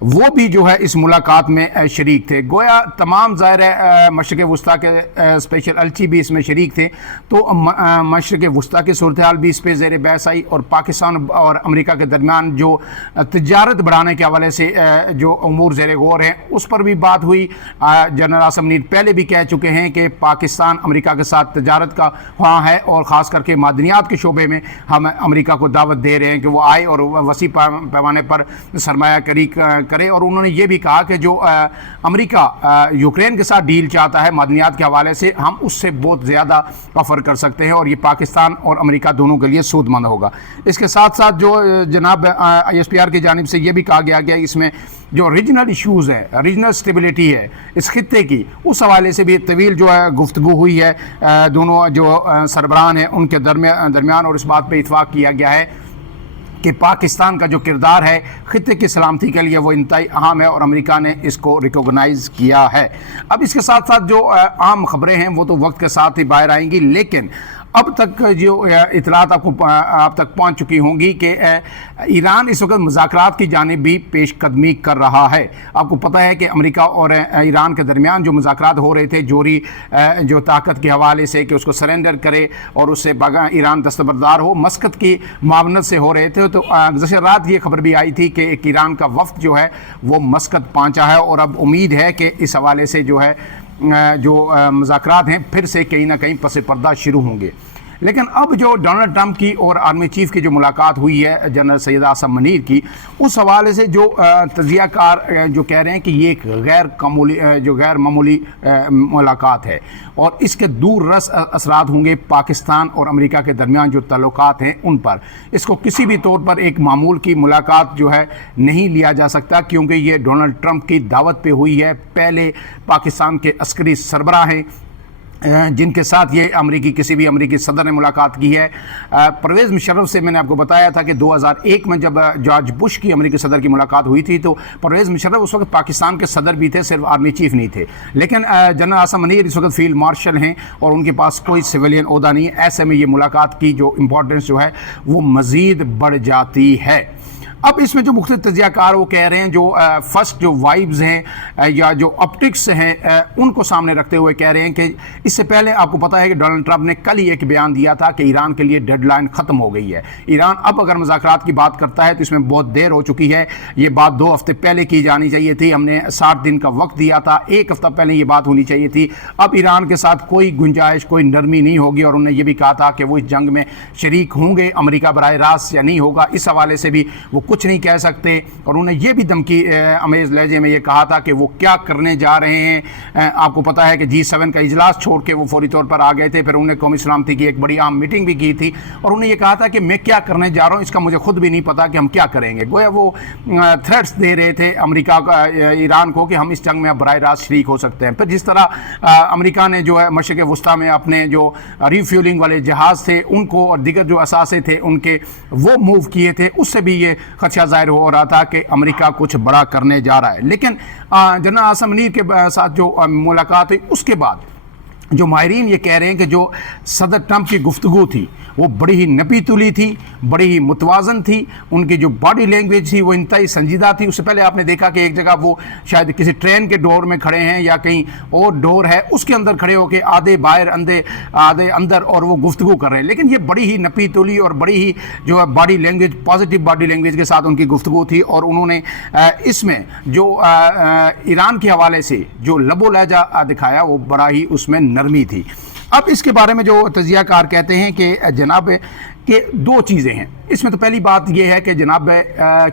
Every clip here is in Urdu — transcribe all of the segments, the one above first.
وہ بھی جو ہے اس ملاقات میں شریک تھے. گویا تمام ظاہر ہے مشرق وسطیٰ کے اسپیشل الچی بھی اس میں شریک تھے. تو مشرق وسطیٰ کی صورتحال بھی اس پہ زیر بحث آئی, اور پاکستان اور امریکہ کے درمیان جو تجارت بڑھانے کے حوالے سے جو امور زیر غور ہیں اس پر بھی بات ہوئی. جنرل عاصم منیر پہلے بھی کہہ چکے ہیں کہ پاکستان امریکہ کے ساتھ تجارت کا خواہاں ہے, اور خاص کر کے معدنیات کے شعبے میں ہم امریکہ کو دعوت دے رہے ہیں کہ وہ آئے اور وسیع پیمانے پر سرمایہ کاری کرے. اور انہوں نے یہ بھی کہا کہ جو امریکہ یوکرین کے ساتھ ڈیل چاہتا ہے معدنیات کے حوالے سے, ہم اس سے بہت زیادہ آفر کر سکتے ہیں, اور یہ پاکستان اور امریکہ دونوں کے لیے سود مند ہوگا. اس کے ساتھ ساتھ جو جناب ISPR کی جانب سے یہ بھی کہا گیا اس میں جو ریجنل ایشوز ہے, ریجنل اسٹیبلٹی ہے اس خطے کی, اس حوالے سے بھی طویل جو ہے گفتگو ہوئی ہے دونوں جو سربراہان ہیں ان کے درمیان, اور اس بات پہ اتفاق کیا گیا ہے کہ پاکستان کا جو کردار ہے خطے کی سلامتی کے لیے وہ انتہائی اہم ہے, اور امریکہ نے اس کو ریکوگنائز کیا ہے. اب اس کے ساتھ ساتھ جو عام خبریں ہیں وہ تو وقت کے ساتھ ہی باہر آئیں گی, لیکن اب تک جو اطلاعات آپ تک پہنچ چکی ہوں گی کہ ایران اس وقت مذاکرات کی جانب بھی پیش قدمی کر رہا ہے. آپ کو پتہ ہے کہ امریکہ اور ایران کے درمیان جو مذاکرات ہو رہے تھے جوہری جو طاقت کے حوالے سے کہ اس کو سرنڈر کرے اور اس سے ایران دستبردار ہو, مسقط کی معاونت سے ہو رہے تھے. تو گزشتہ رات یہ خبر بھی آئی تھی کہ ایک ایران کا وفد جو ہے وہ مسقط پہنچا ہے, اور اب امید ہے کہ اس حوالے سے جو ہے جو مذاکرات ہیں پھر سے کہیں نہ کہیں پس پردہ شروع ہوں گے. لیکن اب جو ڈونلڈ ٹرمپ کی اور آرمی چیف کی جو ملاقات ہوئی ہے جنرل سید عاصم منیر کی, اس حوالے سے جو تجزیہ کار جو کہہ رہے ہیں کہ یہ ایک غیر معمولی ملاقات ہے, اور اس کے دور رس اثرات ہوں گے پاکستان اور امریکہ کے درمیان جو تعلقات ہیں ان پر. اس کو کسی بھی طور پر ایک معمول کی ملاقات جو ہے نہیں لیا جا سکتا, کیونکہ یہ ڈونلڈ ٹرمپ کی دعوت پہ ہوئی ہے. پہلے پاکستان کے عسکری سربراہ ہیں جن کے ساتھ یہ کسی بھی امریکی صدر نے ملاقات کی ہے. پرویز مشرف سے میں نے آپ کو بتایا تھا کہ 2001 میں جب جارج بش کی امریکی صدر کی ملاقات ہوئی تھی تو پرویز مشرف اس وقت پاکستان کے صدر بھی تھے, صرف آرمی چیف نہیں تھے. لیکن جنرل عاصم منیر اس وقت فیلڈ مارشل ہیں اور ان کے پاس کوئی سویلین عہدہ نہیں ہے. ایسے میں یہ ملاقات کی جو امپورٹنس جو ہے وہ مزید بڑھ جاتی ہے. اب اس میں جو مختلف تجزیہ کار وہ کہہ رہے ہیں جو فرسٹ جو وائبز ہیں یا جو اپٹکس ہیں ان کو سامنے رکھتے ہوئے کہہ رہے ہیں کہ اس سے پہلے آپ کو پتہ ہے کہ ڈونلڈ ٹرمپ نے کل ہی ایک بیان دیا تھا کہ ایران کے لیے ڈیڈ لائن ختم ہو گئی ہے. ایران اب اگر مذاکرات کی بات کرتا ہے تو اس میں بہت دیر ہو چکی ہے. یہ بات 2 ہفتے پہلے کی جانی چاہیے تھی, ہم نے 60 دن کا وقت دیا تھا, 1 ہفتہ پہلے یہ بات ہونی چاہیے تھی. اب ایران کے ساتھ کوئی گنجائش کوئی نرمی نہیں ہوگی, اور انہوں نے یہ بھی کہا تھا کہ وہ اس جنگ میں شریک ہوں گے, امریکہ براہ راست یا نہیں ہوگا اس حوالے سے بھی وہ کچھ نہیں کہہ سکتے. اور انہوں نے یہ بھی دھمکی امیز لہجے میں یہ کہا تھا کہ وہ کیا کرنے جا رہے ہیں. آپ کو پتا ہے کہ G7 کا اجلاس چھوڑ کے وہ فوری طور پر آ گئے تھے, پھر انہوں نے قومی سلامتی کی ایک بڑی عام میٹنگ بھی کی تھی, اور انہوں نے یہ کہا تھا کہ میں کیا کرنے جا رہا ہوں اس کا مجھے خود بھی نہیں پتا کہ ہم کیا کریں گے. گویا وہ تھریٹس دے رہے تھے امریکہ ایران کو کہ ہم اس جنگ میں براہ راست شریک ہو سکتے ہیں. پھر جس طرح امریکہ نے جو ہے مشرق وسطیٰ میں اپنے جو ریفیولنگ والے جہاز تھے ان کو اور دیگر جو اثاثے تھے ان کے وہ موو کیے تھے, اس سے بھی یہ خدشہ ظاہر ہو رہا تھا کہ امریکہ کچھ بڑا کرنے جا رہا ہے. لیکن جنرل عاصم منیر کے ساتھ جو ملاقات ہوئی اس کے بعد جو ماہرین یہ کہہ رہے ہیں کہ جو صدر ٹرمپ کی گفتگو تھی وہ بڑی ہی نپی تلی تھی, بڑی ہی متوازن تھی. ان کی جو باڈی لینگویج تھی وہ انتہائی سنجیدہ تھی. اس سے پہلے آپ نے دیکھا کہ ایک جگہ وہ شاید کسی ٹرین کے ڈور میں کھڑے ہیں یا کہیں اور ڈور ہے اس کے اندر کھڑے ہو کے آدھے باہر آدھے اندر, اور وہ گفتگو کر رہے ہیں. لیکن یہ بڑی ہی نپی تلی اور بڑی ہی جو ہے body language positive body language کے ساتھ ان کی گفتگو تھی, اور انہوں نے اس میں جو ایران کے حوالے سے جو لب و لہجہ دکھایا وہ بڑا ہی اس میں نرمی تھی. اب اس کے بارے میں جو تجزیہ کار کہتے ہیں کہ جناب کہ 2 چیزیں ہیں اس میں. تو پہلی بات یہ ہے کہ جناب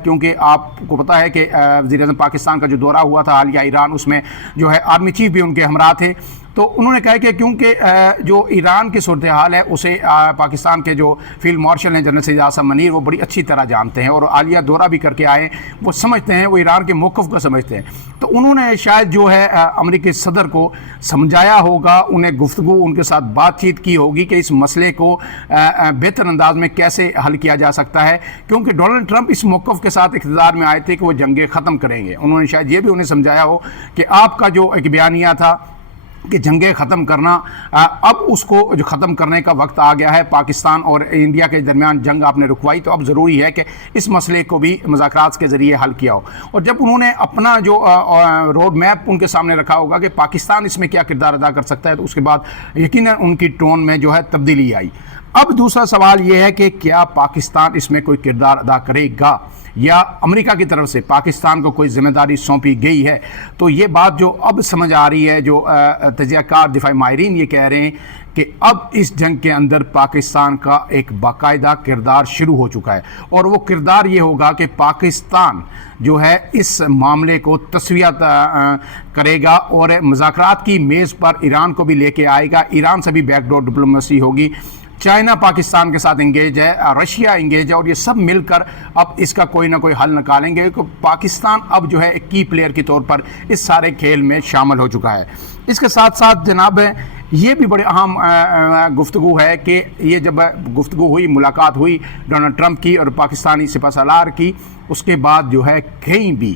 کیونکہ آپ کو پتہ ہے کہ وزیر اعظم پاکستان کا جو دورہ ہوا تھا حالیہ ایران, اس میں جو ہے آرمی چیف بھی ان کے ہمراہ تھے. تو انہوں نے کہا کہ کیونکہ جو ایران کی صورتحال ہے اسے پاکستان کے جو فیلڈ مارشل ہیں جنرل سید عاصم منیر وہ بڑی اچھی طرح جانتے ہیں, اور عالیہ دورہ بھی کر کے آئے, وہ سمجھتے ہیں, وہ ایران کے موقف کو سمجھتے ہیں. تو انہوں نے شاید جو ہے امریکی صدر کو سمجھایا ہوگا, انہیں گفتگو ان کے ساتھ بات چیت کی ہوگی کہ اس مسئلے کو بہتر انداز میں کیسے حل کیا جا سکتا ہے, کیونکہ ڈونلڈ ٹرمپ اس موقف کے ساتھ اقتدار میں آئے تھے کہ وہ جنگیں ختم کریں گے. انہوں نے شاید یہ بھی انہیں سمجھایا ہو کہ آپ کا جو ایک بیانیہ تھا کہ جنگیں ختم کرنا اب اس کو جو ختم کرنے کا وقت آ گیا ہے۔ پاکستان اور انڈیا کے درمیان جنگ آپ نے رکوائی، تو اب ضروری ہے کہ اس مسئلے کو بھی مذاکرات کے ذریعے حل کیا ہو۔ اور جب انہوں نے اپنا جو روڈ میپ ان کے سامنے رکھا ہوگا کہ پاکستان اس میں کیا کردار ادا کر سکتا ہے، تو اس کے بعد یقیناً ان کی ٹون میں جو ہے تبدیلی آئی۔ اب دوسرا سوال یہ ہے کہ کیا پاکستان اس میں کوئی کردار ادا کرے گا، یا امریکہ کی طرف سے پاکستان کو کوئی ذمہ داری سونپی گئی ہے؟ تو یہ بات جو اب سمجھ آ رہی ہے، جو تجزیہ کار دفاعی ماہرین یہ کہہ رہے ہیں کہ اب اس جنگ کے اندر پاکستان کا ایک باقاعدہ کردار شروع ہو چکا ہے، اور وہ کردار یہ ہوگا کہ پاکستان جو ہے اس معاملے کو تسویہ کرے گا اور مذاکرات کی میز پر ایران کو بھی لے کے آئے گا۔ ایران سے بھی بیک ڈور ڈپلومیسی ہوگی، چائنا پاکستان کے ساتھ انگیج ہے، رشیا انگیج ہے، اور یہ سب مل کر اب اس کا کوئی نہ کوئی حل نکالیں گے، کیونکہ پاکستان اب جو ہے ایک کی پلیئر کے طور پر اس سارے کھیل میں شامل ہو چکا ہے۔ اس کے ساتھ ساتھ جناب یہ بھی بڑے اہم گفتگو ہے کہ یہ جب گفتگو ہوئی، ملاقات ہوئی ڈونلڈ ٹرمپ کی اور پاکستانی سپہ سالار کی، اس کے بعد جو ہے کہیں بھی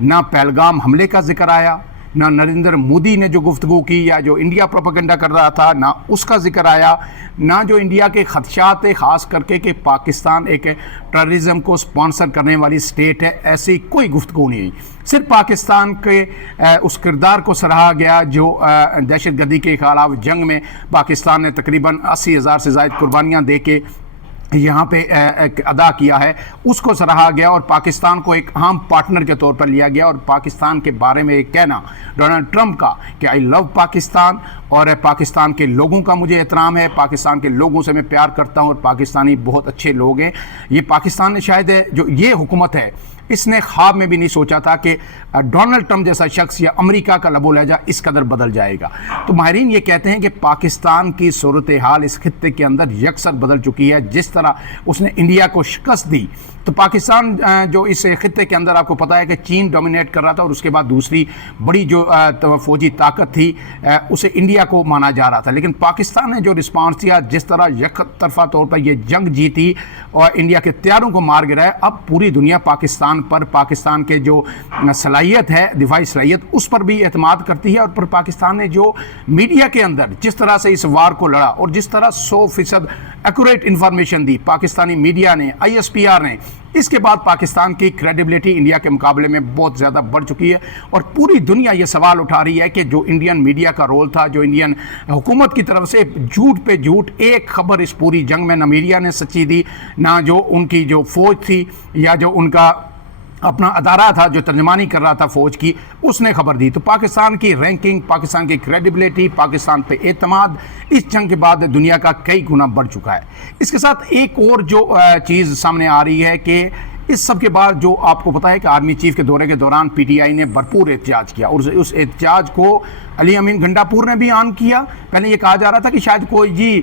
نہ پہلگام حملے کا ذکر آیا، نہ نریندر مودی نے جو گفتگو کی یا جو انڈیا پروپیگنڈا کر رہا تھا، نہ اس کا ذکر آیا، نہ جو انڈیا کے خدشات خاص کر کے کہ پاکستان ایک ٹیررزم کو سپانسر کرنے والی سٹیٹ ہے، ایسی کوئی گفتگو نہیں ہوئی۔ صرف پاکستان کے اس کردار کو سراہا گیا جو دہشت گردی کے خلاف جنگ میں پاکستان نے تقریباً 80,000 سے زائد قربانیاں دے کے یہاں پہ ادا کیا ہے، اس کو سراہا گیا اور پاکستان کو ایک اہم پارٹنر کے طور پر لیا گیا۔ اور پاکستان کے بارے میں ایک کہنا ڈونلڈ ٹرمپ کا کہ آئی لو پاکستان، اور پاکستان کے لوگوں کا مجھے احترام ہے، پاکستان کے لوگوں سے میں پیار کرتا ہوں اور پاکستانی بہت اچھے لوگ ہیں، یہ پاکستان نے شاید جو یہ حکومت ہے اس نے خواب میں بھی نہیں سوچا تھا کہ ڈونلڈ ٹرمپ جیسا شخص یا امریکہ کا لب و لہجہ اس قدر بدل جائے گا۔ تو ماہرین یہ کہتے ہیں کہ پاکستان کی صورتحال اس خطے کے اندر یکسر بدل چکی ہے۔ جس طرح اس نے انڈیا کو شکست دی، تو پاکستان جو اس خطے کے اندر آپ کو پتہ ہے کہ چین ڈومینیٹ کر رہا تھا، اور اس کے بعد دوسری بڑی جو فوجی طاقت تھی اسے انڈیا کو مانا جا رہا تھا، لیکن پاکستان نے جو رسپانس دیا، جس طرح یک طرفہ طور پر یہ جنگ جیتی اور انڈیا کے تیاروں کو مار گرایا، اب پوری دنیا پاکستان پر، پاکستان کے جو صلاحیت ہے دفاعی صلاحیت، اس پر بھی اعتماد کرتی ہے۔ اور پر پاکستان نے جو میڈیا کے اندر جس طرح سے اس وار کو لڑا اور جس طرح 100% ایکوریٹ انفارمیشن دی پاکستانی میڈیا نے، ISPR نے، اس کے بعد پاکستان کی کریڈیبلٹی انڈیا کے مقابلے میں بہت زیادہ بڑھ چکی ہے، اور پوری دنیا یہ سوال اٹھا رہی ہے کہ جو انڈین میڈیا کا رول تھا، جو انڈین حکومت کی طرف سے جھوٹ پہ جھوٹ، ایک خبر اس پوری جنگ میں نہ میڈیا نے سچی دی، نہ جو ان کی جو فوج تھی یا جو ان کا اپنا ادارہ تھا جو ترجمانی کر رہا تھا فوج کی، اس نے خبر دی۔ تو پاکستان کی رینکنگ، پاکستان کی کریڈیبلٹی، پاکستان پہ اعتماد اس جنگ کے بعد دنیا کا کئی گنا بڑھ چکا ہے۔ اس کے ساتھ ایک اور جو چیز سامنے آ رہی ہے کہ اس سب کے بعد جو آپ کو پتہ ہے کہ آرمی چیف کے دورے کے دوران PTI نے بھرپور احتجاج کیا، اور اس احتجاج کو علی امین گھنٹاپور نے بھی آن کیا۔ پہلے یہ کہا جا رہا تھا کہ شاید کوئی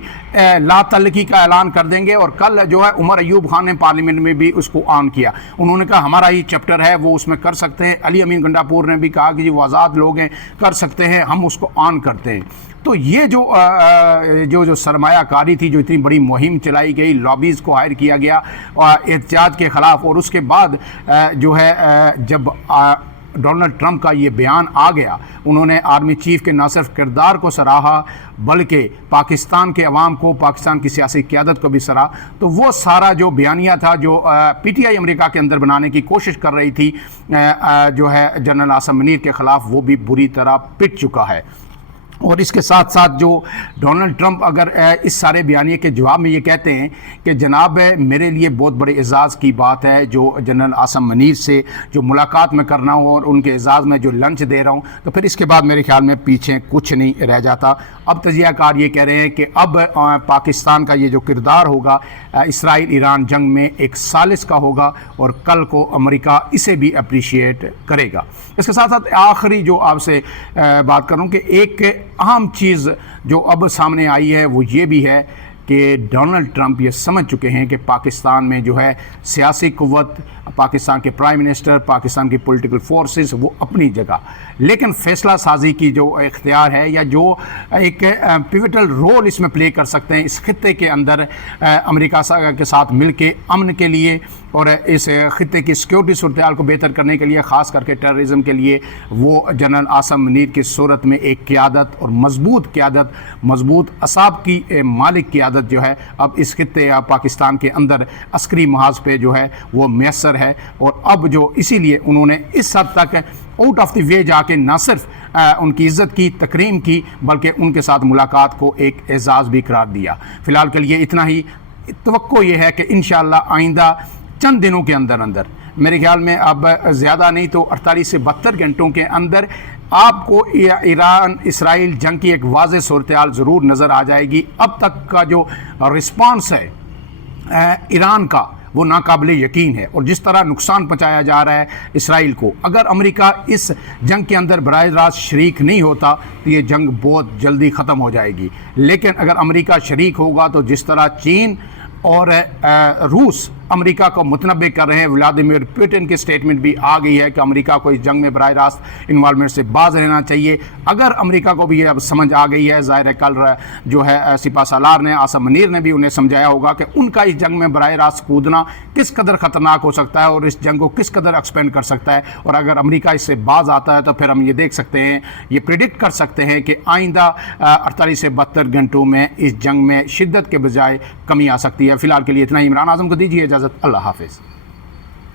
لا تعلقی کا اعلان کر دیں گے، اور کل جو ہے عمر ایوب خان نے پارلیمنٹ میں بھی اس کو آن کیا۔ انہوں نے کہا ہمارا ہی چیپٹر ہے، وہ اس میں کر سکتے ہیں۔ علی امین گھنٹاپور نے بھی کہا کہ وہ آزاد لوگ ہیں، کر سکتے ہیں، ہم اس کو آن کرتے ہیں۔ تو یہ جو سرمایہ کاری تھی، جو اتنی بڑی مہم چلائی گئی، لابیز کو ہائر کیا گیا احتجاج کے خلاف، اور اس کے بعد جو ہے جب ڈونلڈ ٹرمپ کا یہ بیان آ گیا، انہوں نے آرمی چیف کے نہ صرف کردار کو سراہا بلکہ پاکستان کے عوام کو، پاکستان کی سیاسی قیادت کو بھی سراہا۔ تو وہ سارا جو بیانیہ تھا جو PTI امریکہ کے اندر بنانے کی کوشش کر رہی تھی جو ہے جنرل عاصم منیر کے خلاف، وہ بھی بری طرح پٹ چکا ہے۔ اور اس کے ساتھ ساتھ جو ڈونلڈ ٹرمپ اگر اس سارے بیانیے کے جواب میں یہ کہتے ہیں کہ جناب میرے لیے بہت بڑے اعزاز کی بات ہے جو جنرل عاصم منیر سے جو ملاقات میں کرنا ہوں اور ان کے اعزاز میں جو لنچ دے رہا ہوں، تو پھر اس کے بعد میرے خیال میں پیچھے کچھ نہیں رہ جاتا۔ اب تجزیہ کار یہ کہہ رہے ہیں کہ اب پاکستان کا یہ جو کردار ہوگا اسرائیل ایران جنگ میں ایک ثالث کا ہوگا، اور کل کو امریکہ اسے بھی اپریشیٹ کرے گا۔ اس کے ساتھ ساتھ آخری جو آپ سے بات کروں کہ ایک اہم چیز جو اب سامنے آئی ہے وہ یہ بھی ہے کہ ڈونلڈ ٹرمپ یہ سمجھ چکے ہیں کہ پاکستان میں جو ہے سیاسی قوت، پاکستان کے پرائم منسٹر، پاکستان کی پولیٹیکل فورسز وہ اپنی جگہ، لیکن فیصلہ سازی کی جو اختیار ہے یا جو ایک پیوٹل رول اس میں پلے کر سکتے ہیں اس خطے کے اندر امریکہ کے ساتھ مل کے امن کے لیے اور اس خطے کی سیکورٹی صورتحال کو بہتر کرنے کے لیے، خاص کر کے ٹیررزم کے لیے، وہ جنرل عاصم منیر کی صورت میں ایک قیادت اور مضبوط اعصاب کی مالک قیادت جو ہے اب اس خطے یا پاکستان کے اندر عسکری محاذ پہ جو ہے وہ میسر ہے، اور اب جو اسی لیے انہوں نے اس حد تک آؤٹ آف دی وے جا کے نہ صرف ان کی عزت کی، تکریم کی، بلکہ ان کے ساتھ ملاقات کو ایک اعزاز بھی قرار دیا۔ فی الحال کے لیے اتنا ہی۔ توقع یہ ہے کہ انشاءاللہ آئندہ چند دنوں کے اندر میرے خیال میں اب زیادہ نہیں تو 48 سے 72 گھنٹوں کے اندر آپ کو ایران اسرائیل جنگ کی ایک واضح صورتحال ضرور نظر آ جائے گی۔ اب تک کا جو رسپانس ہے ایران کا وہ ناقابل یقین ہے، اور جس طرح نقصان پہنچایا جا رہا ہے اسرائیل کو، اگر امریکہ اس جنگ کے اندر براہ راست شریک نہیں ہوتا تو یہ جنگ بہت جلدی ختم ہو جائے گی، لیکن اگر امریکہ شریک ہوگا تو جس طرح چین اور روس امریکہ کو متنبع کر رہے ہیں، ولادیمیر پوٹن کی سٹیٹمنٹ بھی آ گئی ہے کہ امریکہ کو اس جنگ میں براہ راست انوالومنٹ سے باز رہنا چاہیے۔ اگر امریکہ کو بھی یہ اب سمجھ آ گئی ہے، ظاہر ہے کل جو ہے سپہ سالار نے، عاصم منیر نے بھی انہیں سمجھایا ہوگا کہ ان کا اس جنگ میں براہ راست کودنا کس قدر خطرناک ہو سکتا ہے اور اس جنگ کو کس قدر ایکسپینڈ کر سکتا ہے، اور اگر امریکہ اس سے باز آتا ہے تو پھر ہم یہ دیکھ سکتے ہیں، یہ پریڈکٹ کر سکتے ہیں کہ آئندہ 48 سے 72 گھنٹوں میں اس جنگ میں شدت کے بجائے کمی آ سکتی ہے۔ فی الحال کے لیے اتنا ہی۔ عمران اعظم کو دیجیے اجازت۔ اللہ حافظ۔